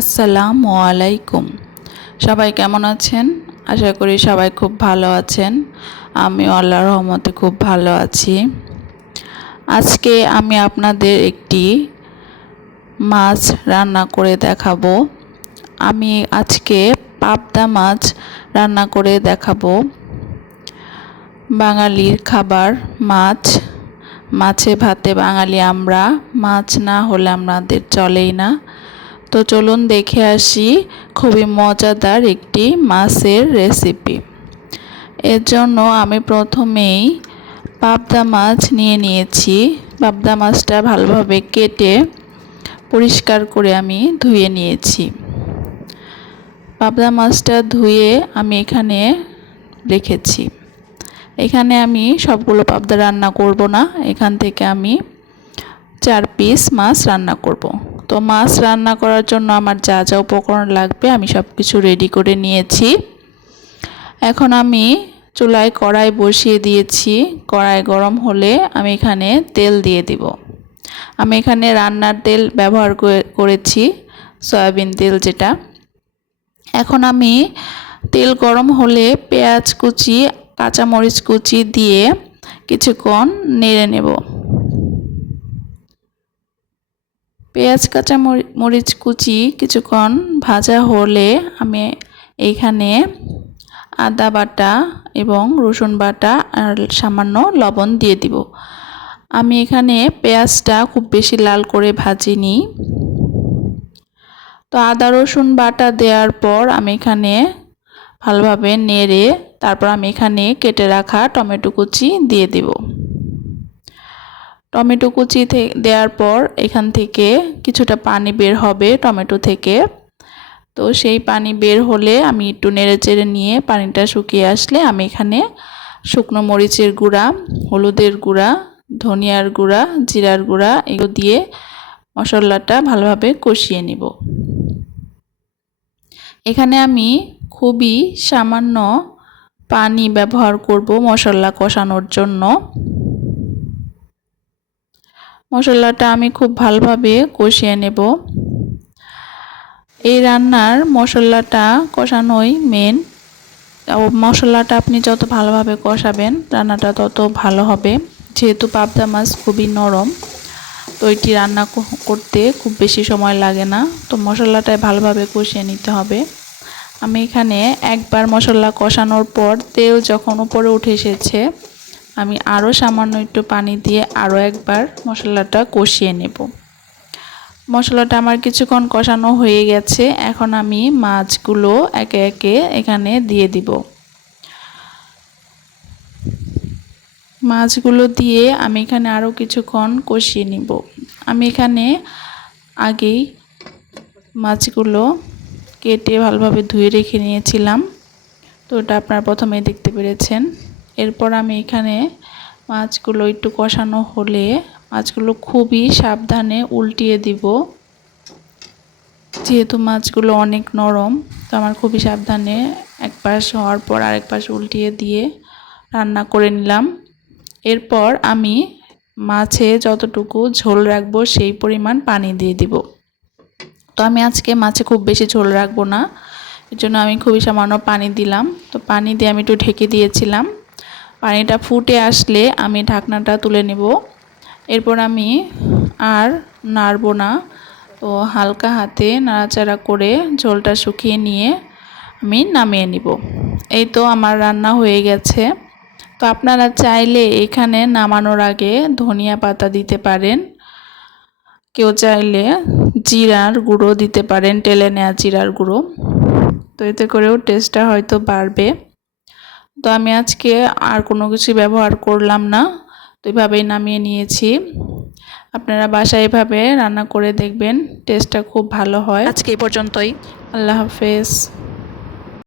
আসসালামু আলাইকুম। সবাই কেমন আছেন? আশা করি সবাই খুব ভালো আছেন। আমি আল্লাহর রহমতে খুব ভালো আছি। আজকে আমি আপনাদের একটি মাছ রান্না করে দেখাবো। আমি আজকে পাবদা মাছ রান্না করে দেখাবো। বাঙালির খাবার মাছ। মাছে ভাতে বাঙালি আমরা, মাছ না হলে আমাদের চলেই না। তো চলুন দেখে আসি খুবই মজাদার একটি মাছের রেসিপি। এর জন্য আমি প্রথমেই পাবদা মাছ নিয়ে নিয়েছি। পাবদা মাছটা ভালোভাবে কেটে পরিষ্কার করে আমি ধুয়ে নিয়েছি। পাবদা মাছটা ধুয়ে আমি এখানে রেখেছি। এখানে আমি সবগুলো পাবদা রান্না করব না, এখান থেকে আমি 4 পিস মাছ রান্না করব। তো মাছ রান্না করার জন্য আমার যা যা উপকরণ লাগবে আমি সব কিছু রেডি করে নিয়েছি। এখন আমি চুলায় কড়াই বসিয়ে দিয়েছি। কড়াই গরম হলে আমি এখানে তেল দিয়ে দিব। আমি এখানে রান্নার তেল ব্যবহার করেছি, সয়াবিন তেল যেটা। এখন আমি তেল গরম হলে পেঁয়াজ কুচি, কাঁচামরিচ কুচি দিয়ে কিছুক্ষণ নেড়ে নেব। পেঁয়াজ কাঁচা মরিচ কুচি কিছুক্ষণ ভাজা হলে আমি এইখানে আদা বাটা এবং রসুন বাটা আর সামান্য লবণ দিয়ে দিব। আমি এখানে পেঁয়াজটা খুব বেশি লাল করে ভাজিনি। তো আদা রসুন বাটা দেওয়ার পর আমি এখানে ভালোভাবে নেড়ে তারপর আমি এখানে কেটে রাখা টমেটো কুচি দিয়ে দিব। টমেটো কুচি দেওয়ার পর এখান থেকে কিছুটা পানি বের হবে টমেটো থেকে। তো সেই পানি বের হলে আমি একটু নেড়েচেড়ে নিয়ে পানিটা শুকিয়ে আসলে আমি এখানে শুকনো মরিচের গুঁড়া, হলুদের গুঁড়া, ধনিয়ার গুঁড়া, জিরার গুঁড়া এগুলো দিয়ে মশলাটা ভালোভাবে কষিয়ে নিব। এখানে আমি খুবই সামান্য পানি ব্যবহার করব মশলা কষানোর জন্য। মশলাটা আমি খুব ভালোভাবে কষিয়ে নেব। এই রান্নার মশলাটা কষানোই মেন। মশলাটা আপনি যত ভালোভাবে কষাবেন রান্নাটা তত ভালো হবে। যেহেতু পাবদা মাছ খুবই নরম, তো এটি রান্না করতে খুব বেশি সময় লাগে না। তো মশলাটা ভালোভাবে কষিয়ে নিতে হবে। আমি এখানে একবার মশলা কষানোর পর তেল যখন উপরে উঠে এসেছে আমি আরও সামান্য একটু পানি দিয়ে আরও একবার মশলাটা কষিয়ে নেব। মশলাটা আমার কিছুক্ষণ কষানো হয়ে গেছে। এখন আমি মাছগুলো একে একে এখানে দিয়ে দিব। মাছগুলো দিয়ে আমি এখানে আরও কিছুক্ষণ কষিয়ে নিব। আমি এখানে আগেই মাছগুলো কেটে ভালোভাবে ধুয়ে রেখে নিয়েছিলাম। তো এটা আপনারা প্রথমেই দেখতে পেরেছেন। এরপর আমি এখানে মাছগুলো একটু কষানো হলে মাছগুলো খুবই সাবধানে উল্টিয়ে দিব। যেহেতু মাছগুলো অনেক নরম, তো আমার খুবই সাবধানে এক পাশ হওয়ার পর আরেক পাশ উল্টিয়ে দিয়ে রান্না করে নিলাম। এরপর আমি মাছে যতটুকু ঝোল রাখবো সেই পরিমাণ পানি দিয়ে দিব। তো আমি আজকে মাছে খুব বেশি ঝোল রাখবো না, এর জন্য আমি খুবই সামান্য পানি দিলাম। তো পানি দিয়ে আমি একটু ঢেকে দিয়েছিলাম। পানিটা ফুটে আসলে আমি ঢাকনাটা তুলে নেব। এরপর আমি আর নাড়ব না, তো হালকা হাতে নাড়াচাড়া করে ঝোলটা শুকিয়ে নিয়ে আমি নামিয়ে নিব। এই তো আমার রান্না হয়ে গেছে। তো আপনারা চাইলে এখানে নামানোর আগে ধনিয়া পাতা দিতে পারেন, কেউ চাইলে জিরার গুঁড়ো দিতে পারেন, টেলে নেওয়া জিরার গুঁড়ো। তো এতে করেও টেস্টটা হয়তো বাড়বে। তো আমি আজকে আর কোনো কিছু ব্যবহার করলাম না, তো এভাবেই নামিয়ে নিয়েছি। আপনারা বাসায় এভাবে রান্না করে দেখবেন, টেস্টটা খুব ভালো হয়। আজকে এই পর্যন্তই। আল্লাহ হাফেজ।